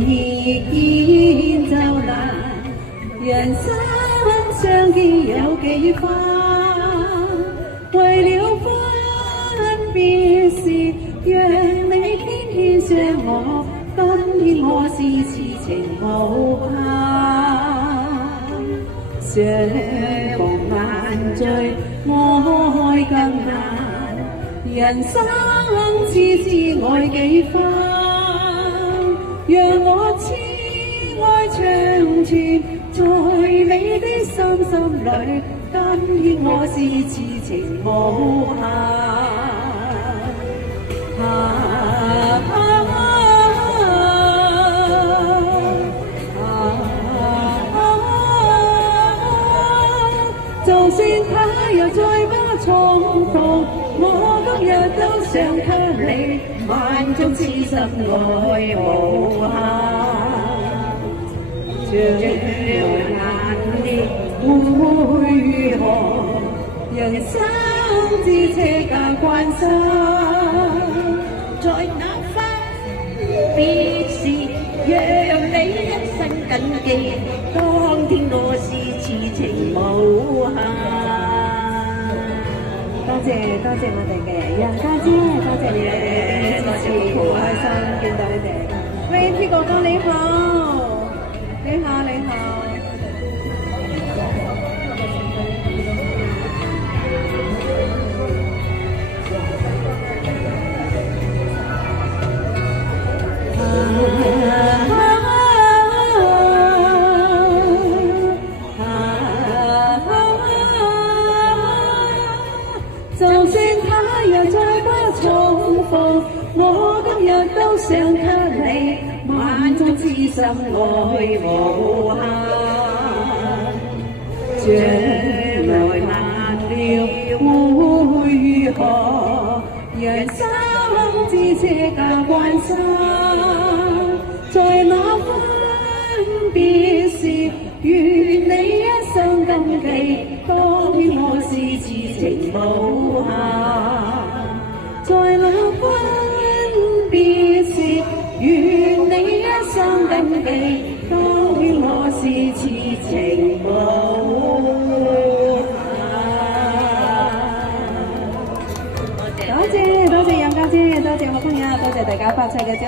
易見就難，人生相見有幾番，為了分別時，讓你天天想我，今天我是痴情無限，相逢萬醉，愛更難，人生只知愛幾番，讓我痴愛長存在你的心裏，今天我是痴情無限。就算他又再不重逢，我今日都想給你萬種痴心愛無限。將難烈會如何？人生只車架關心，在那分別時，讓你一生謹記，當天我是痴情無限。多謝我哋嘅楊家姐，多謝你哋支持，好開心見到你哋。喂，P 哥哥你好，你好你好。就算他又再不重逢，我今日都想給你萬種痴心愛無限。將來難料會如何？人生只車架關心，在那分別時，願你一生謹記，當天我是痴情無限。在那分別時，願你一生謹記，當天我是痴情無限。多謝楊家姐，多謝我朋友，多謝大家發出嘅